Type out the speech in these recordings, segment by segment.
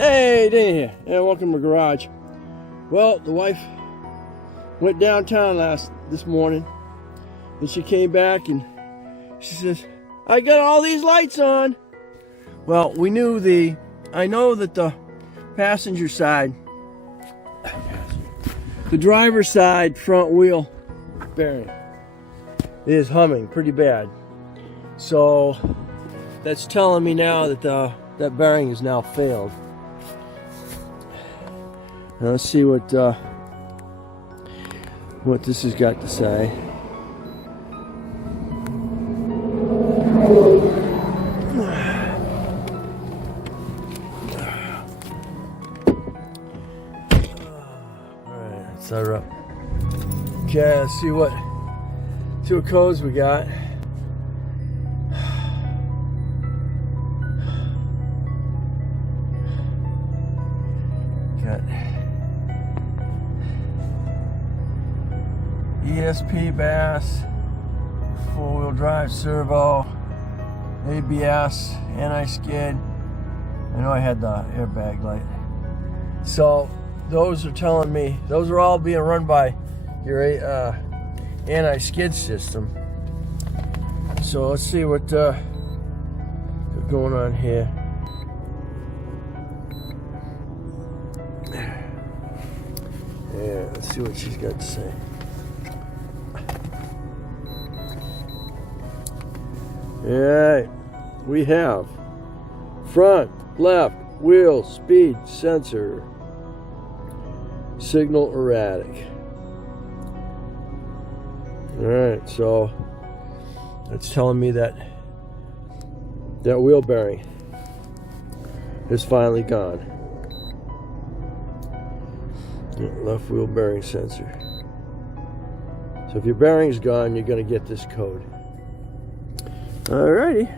Hey, Danny here, and welcome to my garage. Well, the wife went downtown this morning, and she came back and she says, I got all these lights on. Well, I know that the passenger side, the driver's side front wheel bearing is humming pretty bad. So that's telling me now that that bearing is now failed. Now let's see what this has got to say. Alright, let's set her up. Okay, let's see what codes we got. Got ESP bass, four-wheel drive servo, ABS, anti-skid. I know I had the airbag light. So those are telling me, those are all being run by your anti-skid system. So let's see what's going on here. Yeah, let's see what she's got to say. Alright, we have front left wheel speed sensor, signal erratic. Alright, so that's telling me that wheel bearing is finally gone. Left wheel bearing sensor. So if your bearing's gone, you're going to get this code. Alrighty.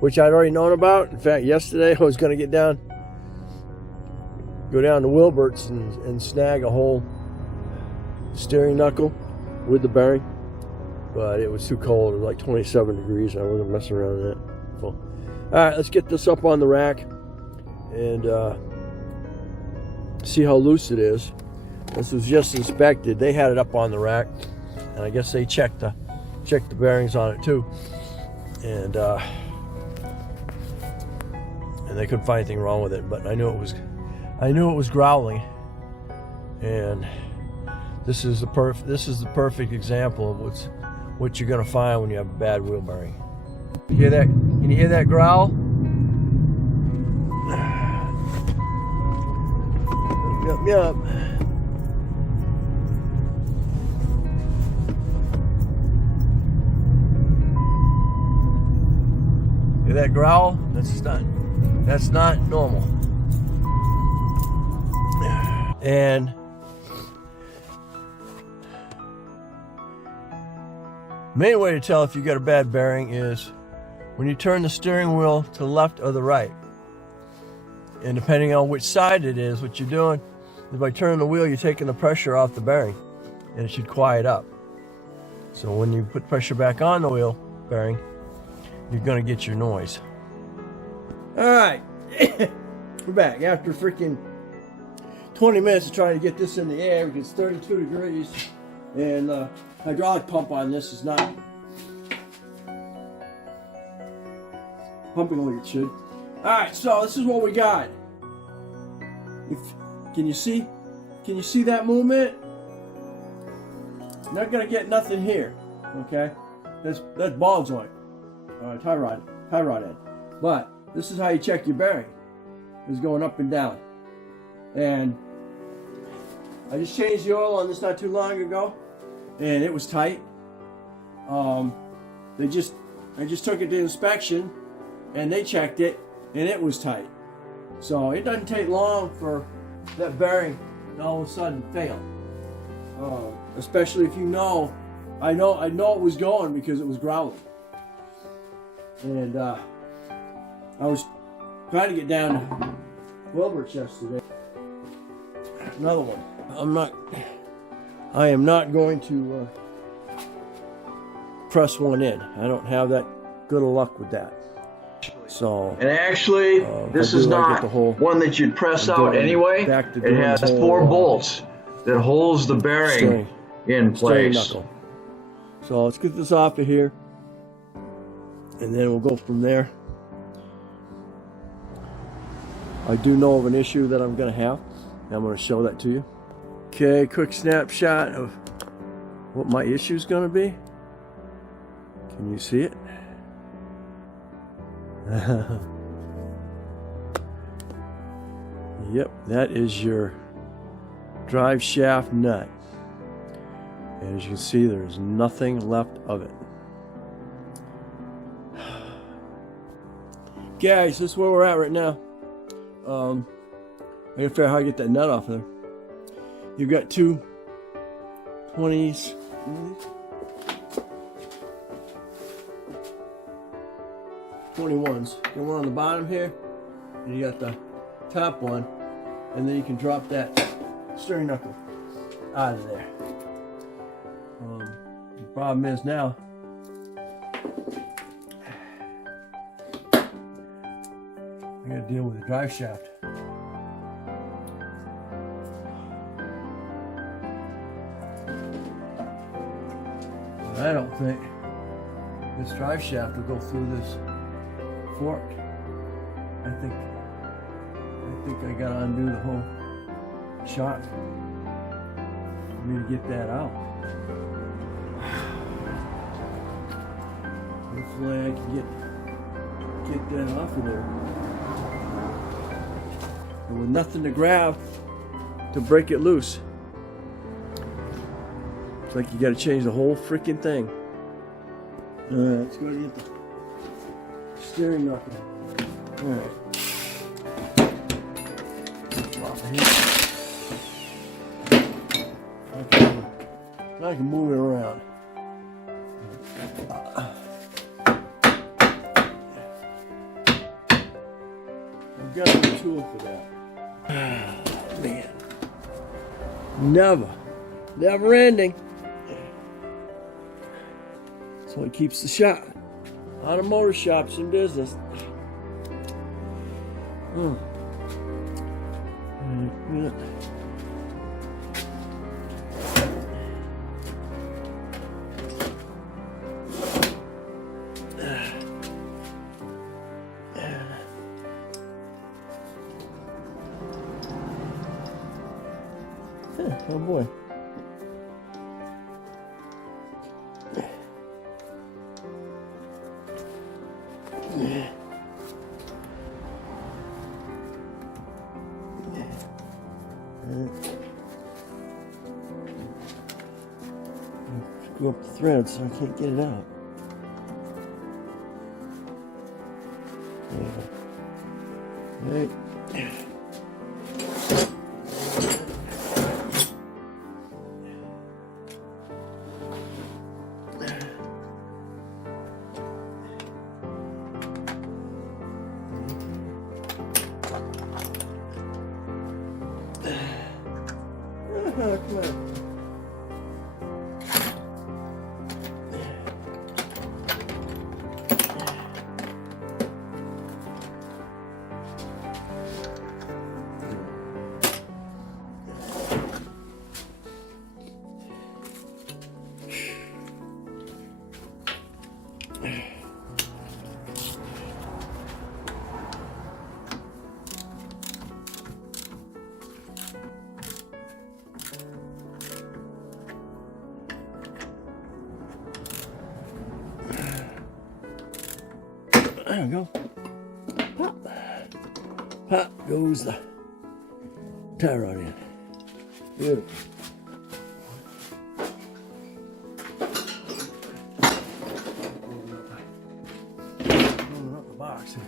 Which I'd already known about. In fact, yesterday I was going to go down to Wilbert's and snag a whole steering knuckle with the bearing. But it was too cold. It was like 27 degrees. I wasn't messing around with that. So, alright, let's get this up on the rack and see how loose it is. This was just inspected. They had it up on the rack, and I guess they checked the bearings on it too, and they couldn't find anything wrong with it. But I knew it was growling, and this is the perfect example of what you're gonna find when you have a bad wheel bearing. You hear that? Can you hear that growl? Yup. Hear that growl? That's not normal. And main way to tell if you got a bad bearing is when you turn the steering wheel to the left or the right. And depending on which side it is, what you're doing is by turning the wheel, you're taking the pressure off the bearing, and it should quiet up. So when you put pressure back on the wheel bearing, you're going to get your noise. Alright, we're back after freaking 20 minutes of trying to get this in the air because it's 32 degrees, and the hydraulic pump on this is not pumping like it should. Alright, so this is what we got. Can you see that movement? Not gonna get nothing here, okay? That's ball joint, tie rod end. But this is how you check your bearing. It's going up and down. And I just changed the oil on this not too long ago, and it was tight. I just took it to inspection, and they checked it, and it was tight. So it doesn't take long for that bearing to all of a sudden fail. Especially if you know, I know it was going because it was growling. And I was trying to get down to Wilbert's yesterday. Another one. I am not going to press one in. I don't have that good of luck with that. So, and actually, this is not one that you'd press out anyway. It has 4 bolts that holds the bearing in place. So let's get this off of here, and then we'll go from there. I do know of an issue that I'm going to have, and I'm going to show that to you. Okay, quick snapshot of what my issue is going to be. Can you see it? Yep, that is your drive shaft nut. And as you can see, there's nothing left of it. Guys, this is where we're at right now. I gotta figure out how to get that nut off there. You've got 2 20s. 21s. Got one on the bottom here, and you got the top one, and then you can drop that steering knuckle out of there. The problem is now, I gotta deal with the drive shaft. I don't think this drive shaft will go through this fork. I think I gotta undo the whole shot for me to get that out. Hopefully I can get that off of there. And with nothing to grab to break it loose. It's like you gotta change the whole freaking thing. Alright, let's go get the steering knuckle. Alright. Now I can move it around. I've got a tool for that. Man. Never ending. So it keeps the automotive shops in business. Oh boy. Go up the thread so I can't get it out. Right. Come on. There we go. Pop. Pop goes the tie rod in. Beautiful. Open up the box here.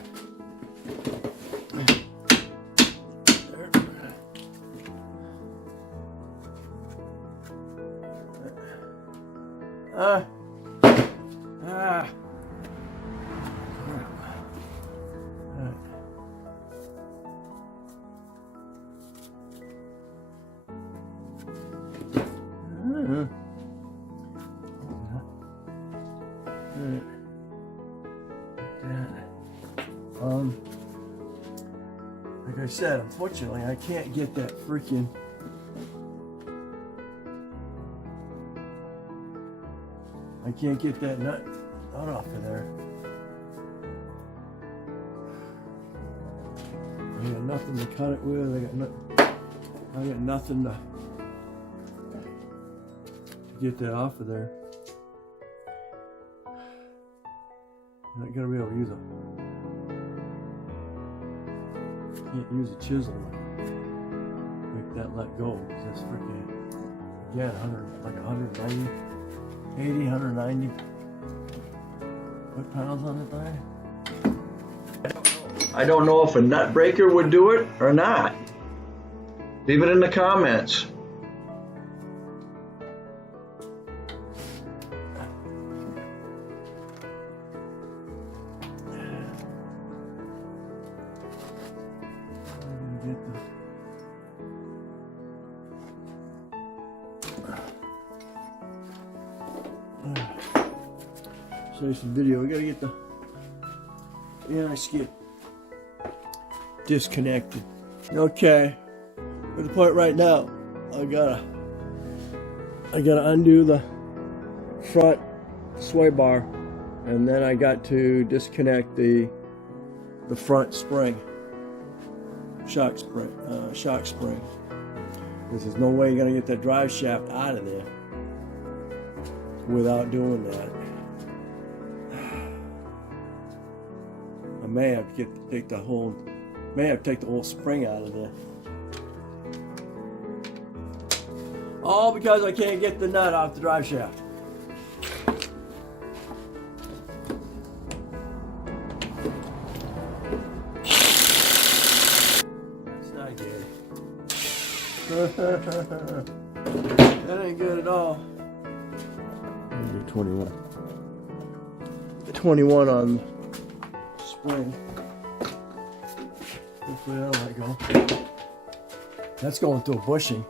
said, unfortunately, I can't get that freaking. I can't get that nut off of there. I got nothing to cut it with. I got nothing to get that off of there. I'm not gonna be able to use can't use a chisel to make that let go, because that's freaking, again, 190, 80, 190 foot-pounds on the thing. I don't know if a nut breaker would do it or not. Leave it in the comments. Show you some video. We gotta get the skid disconnected. Okay, at the point right now, I gotta undo the front sway bar, and then I got to disconnect the front spring, shock spring. Because there's no way you're gonna get that drive shaft out of there without doing that. I may have to take the whole spring out of there. All because I can't get the nut off the drive shaft. That's not good. That ain't good at all. 21. 21 on spring. Hopefully that'll let go. That's going through a bushing.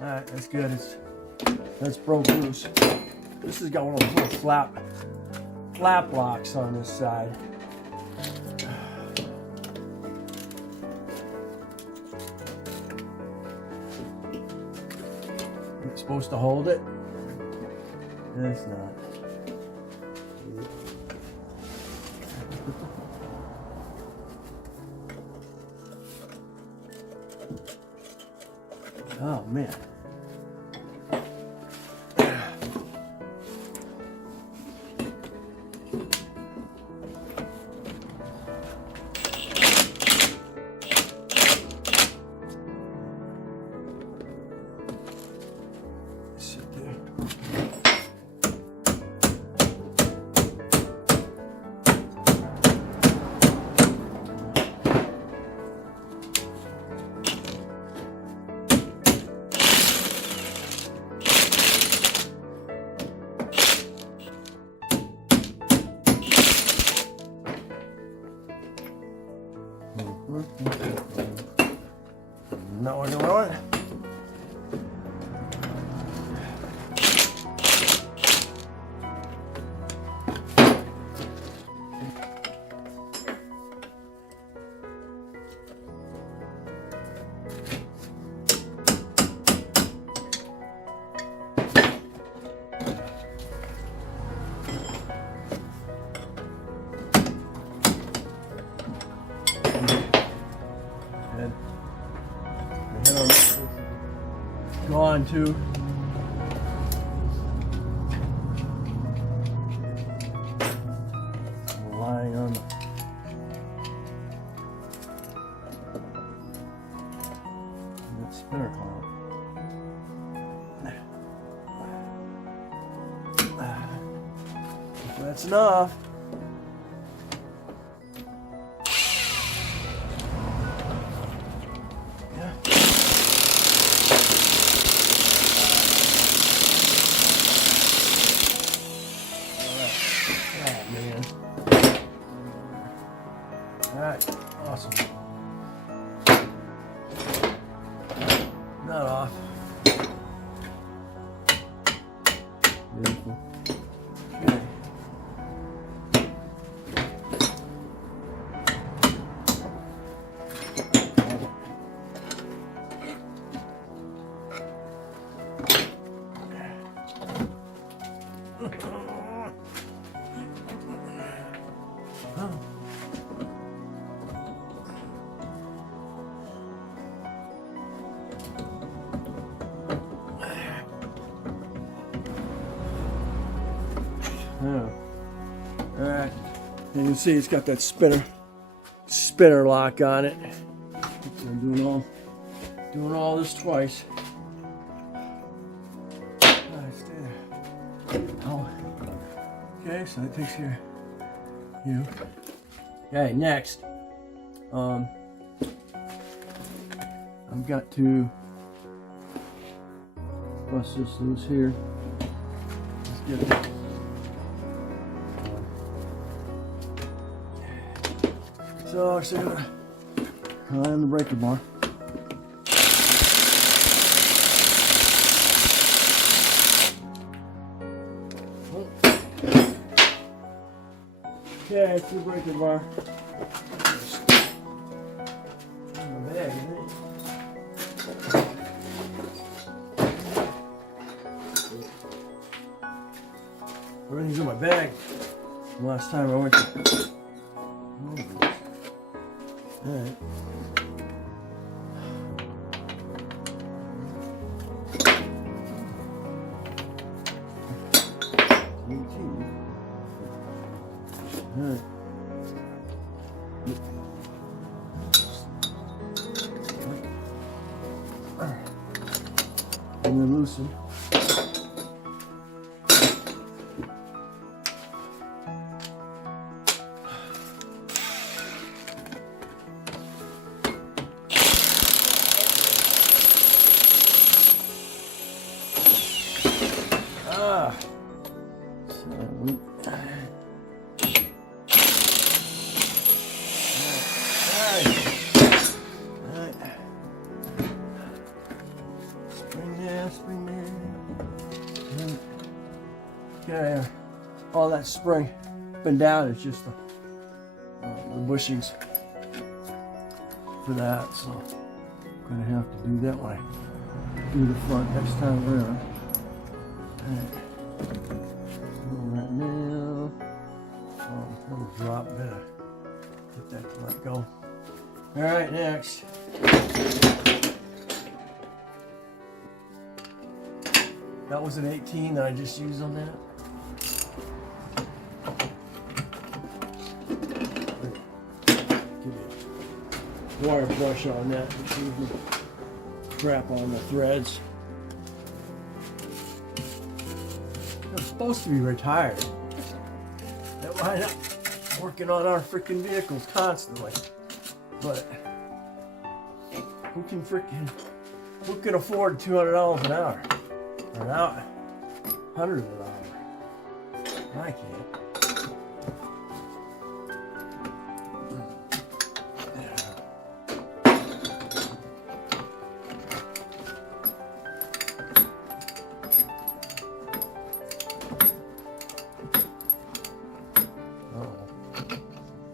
Alright, that's good. That's broke loose. This has got one of those little flap locks on this side. It's supposed to hold it. It's not. Oh man. Sit there. Not working well. Gone too. Lying on that spinner column. That's enough. Alright, awesome. Not off. Beautiful. Alright, you can see it's got that spinner lock on it. So I'm doing all this twice. Alright, stay there. Oh. Okay, so that takes care of you. Okay, next. I've got to bust this loose here. Let's get it. So I'm still gonna climb the breaker bar. Okay, it's the breaker bar. My bag, isn't it? Everything's in my bag. The last time I went to alright. Alright. And then loosen. Okay, all that spring up and down is just the bushings for that, so I'm gonna have to do that when I do the front next time around. Right now, little drop better. Get that to let go. All right, next. That was an 18 that I just used on that. Give me a wire brush on that. Leave the crap on the threads. I'm supposed to be retired. That why not working on our freaking vehicles constantly. But who can afford $200 an hour? Or not 100 an hour. I can't.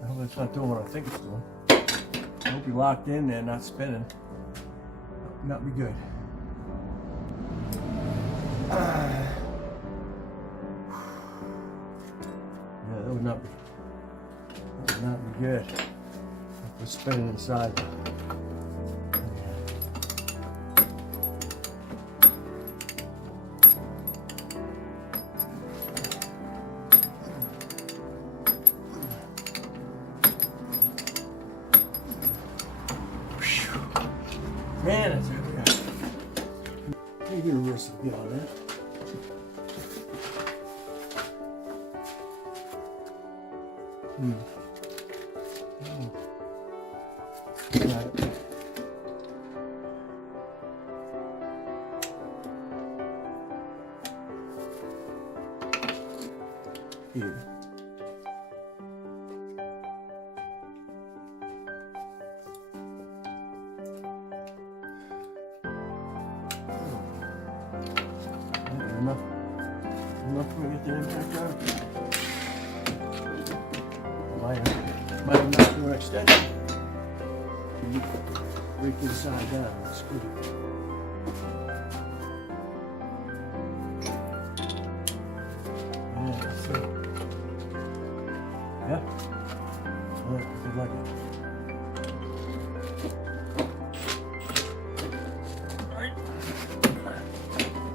I hope it's not doing what I think it's doing. I hope you're locked in there, not spinning. Not be good. Yeah, that would not be good. If we're spinning inside. Man, it's maybe reverse it on that. Got it. Here. Enough for me to get the impact out. Might have not do an extension. Break this side down. That's good. Yeah? Alright, good luck.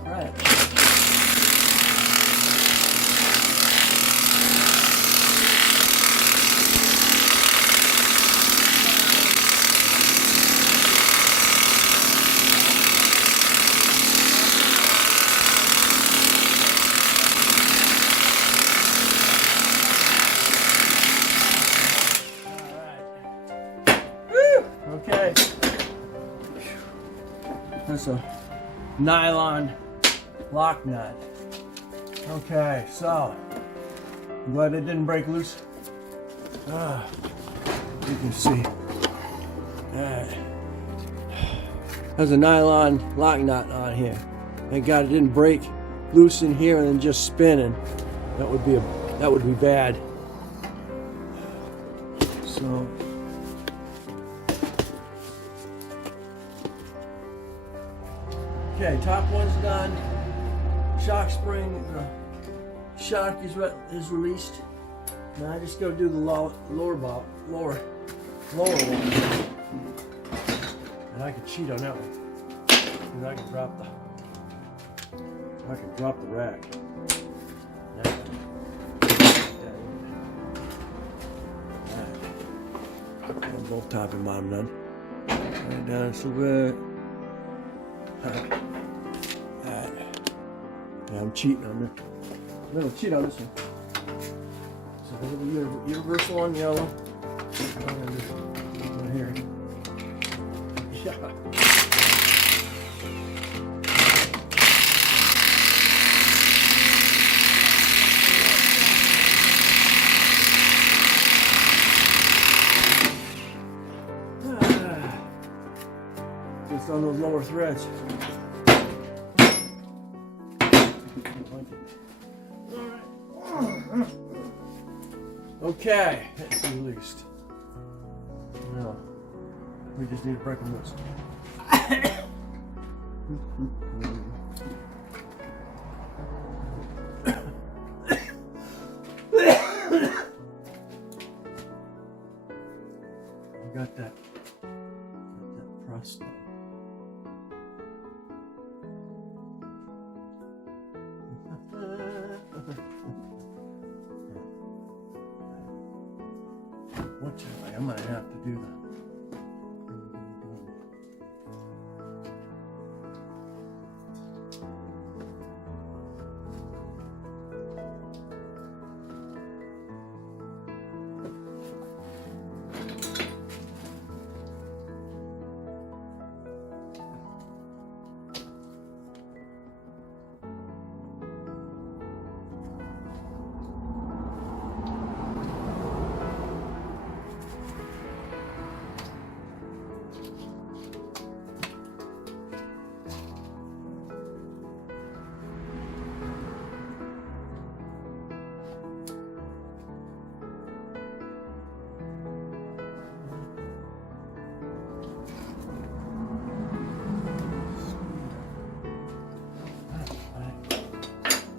Alright. Okay. That's a nylon lock nut. Okay, so I'm glad it didn't break loose. You can see. There's a nylon lock nut on here. Thank God it didn't break loose in here and then just spinning. That would be bad. So. Okay, top one's done. Shock spring, shock is released. Now I just go do the lower one. And I can cheat on that one. And I can drop the rack. And both top and bottom done. Right down a little bit. Yeah, I'm cheating on this. I'm gonna cheat on this one. So a little universal on yellow. Right here. Yeah. Just on those lower threads. Okay, it's released. Now, we just need to break them loose. I got that pressed. I might have to do that.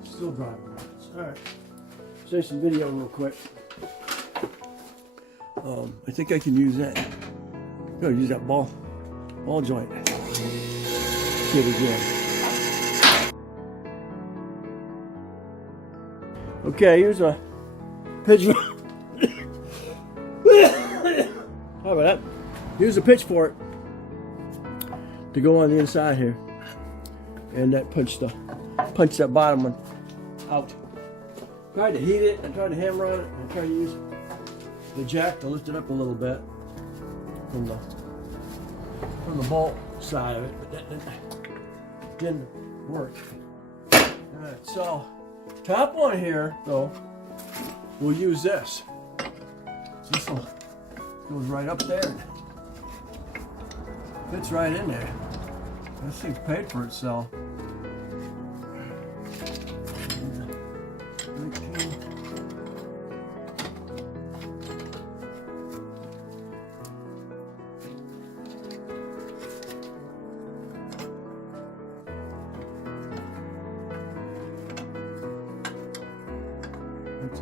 Still driving. Alright. Say some video real quick. I think I can use that. I'm gonna use that ball joint. Kit again. Okay, here's a pigeon. How about that? Here's a pitchfork to go on the inside here, and that punch that bottom one out. Tried to heat it, I tried to hammer on it, and I tried to use the jack to lift it up a little bit from the bolt side of it, but that didn't work. Alright, so top one here though, we'll use this. This one goes right up there. Fits right in there. This thing's paid for itself.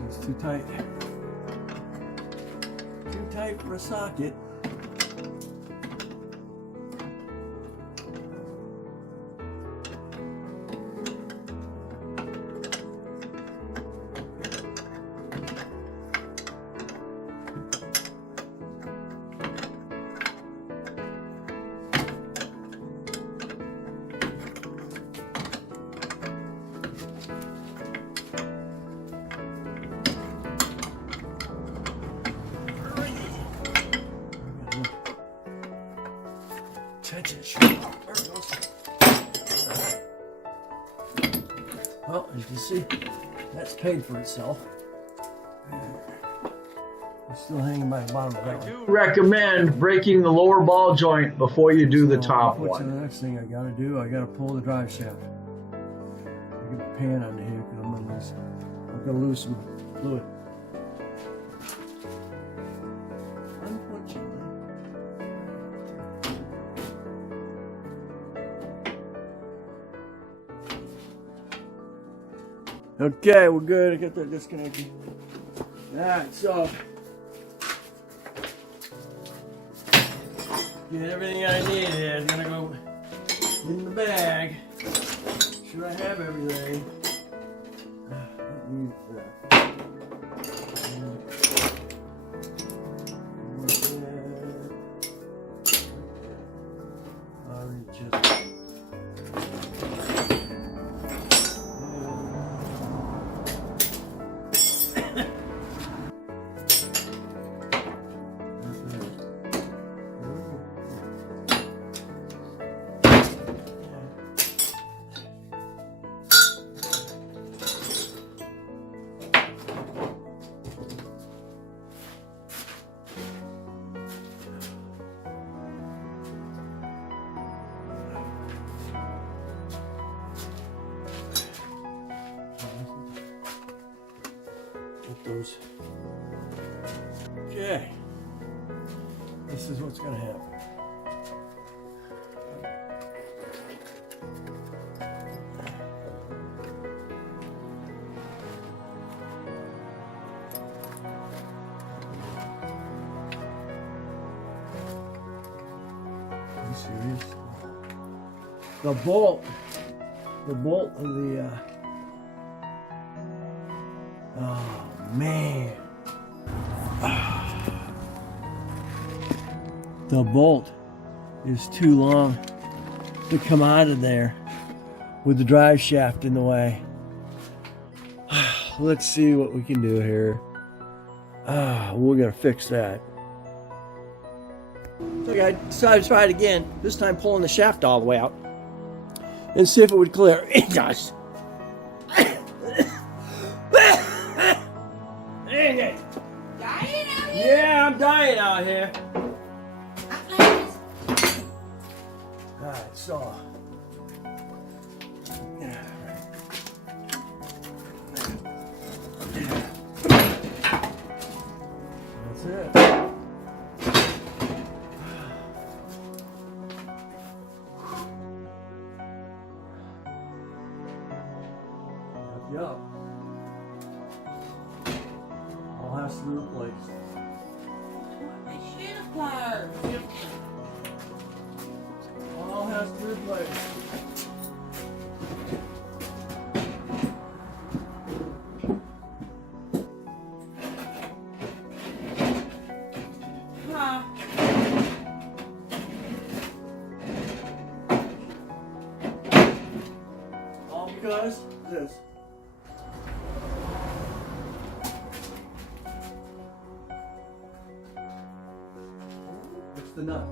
It's too tight. tight for a socket. Well, as you can see, that's paid for itself. It's still hanging by the bottom of that one. I do recommend breaking the lower ball joint before you do the top What's one. the next thing I gotta do? I gotta pull the drive shaft. I get a pan under here because I'm gonna lose some fluid. Unfortunately. Okay, we're good. I got that disconnected. Alright, so get everything I need here. It's gonna go in the bag. Should I have everything? Those. Okay, this is what's going to happen. Are you serious? The bolt of the oh man. The bolt is too long to come out of there with the drive shaft in the way. Let's see what we can do here. We're gonna fix that. So I decided to try it again, this time pulling the shaft all the way out and see if it would clear. It does. Dang it. Dying out here? Yeah, I'm dying out here. Alright, so. That's it. Yup. All has to be replaced. They should have closed. All has to be replaced. Huh. All because this. It's the nut.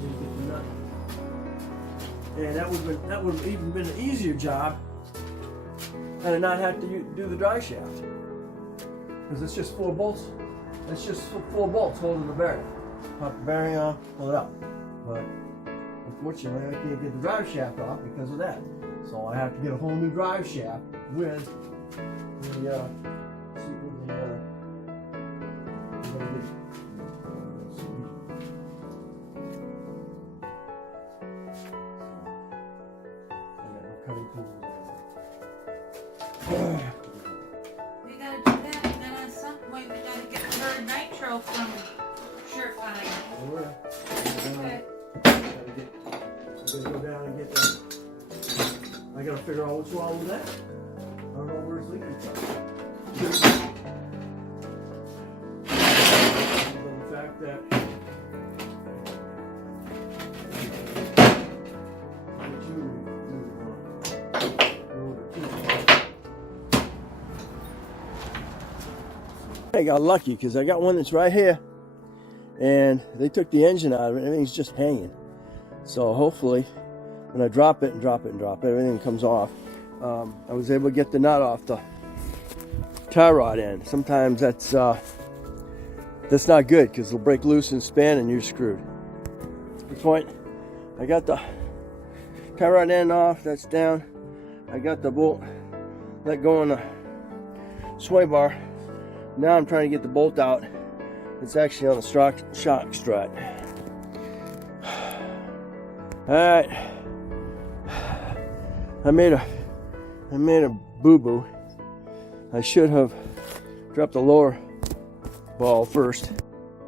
Didn't get the nut. And that would have even been an easier job and not have to do the drive shaft. Because it's just 4 bolts. It's just 4 bolts holding the bearing. Pop the bearing off, pull it up. But unfortunately, I can't get the drive shaft off because of that. So I have to get a whole new drive shaft with the cutting tools. We gotta do that, and then at some point figure out what's wrong with that. I don't know where it's leaking from. The fact that I got lucky because I got one that's right here, and they took the engine out of it. Everything's just hanging. So hopefully, when I drop it and drop it and drop it, everything comes off. I was able to get the nut off the tie rod end. Sometimes that's not good because it'll break loose and spin, and you're screwed. At the point, I got the tie rod end off. That's down. I got the bolt let go on the sway bar. Now I'm trying to get the bolt out. It's actually on the shock strut. Alright. I made a boo-boo. I should have dropped the lower ball first.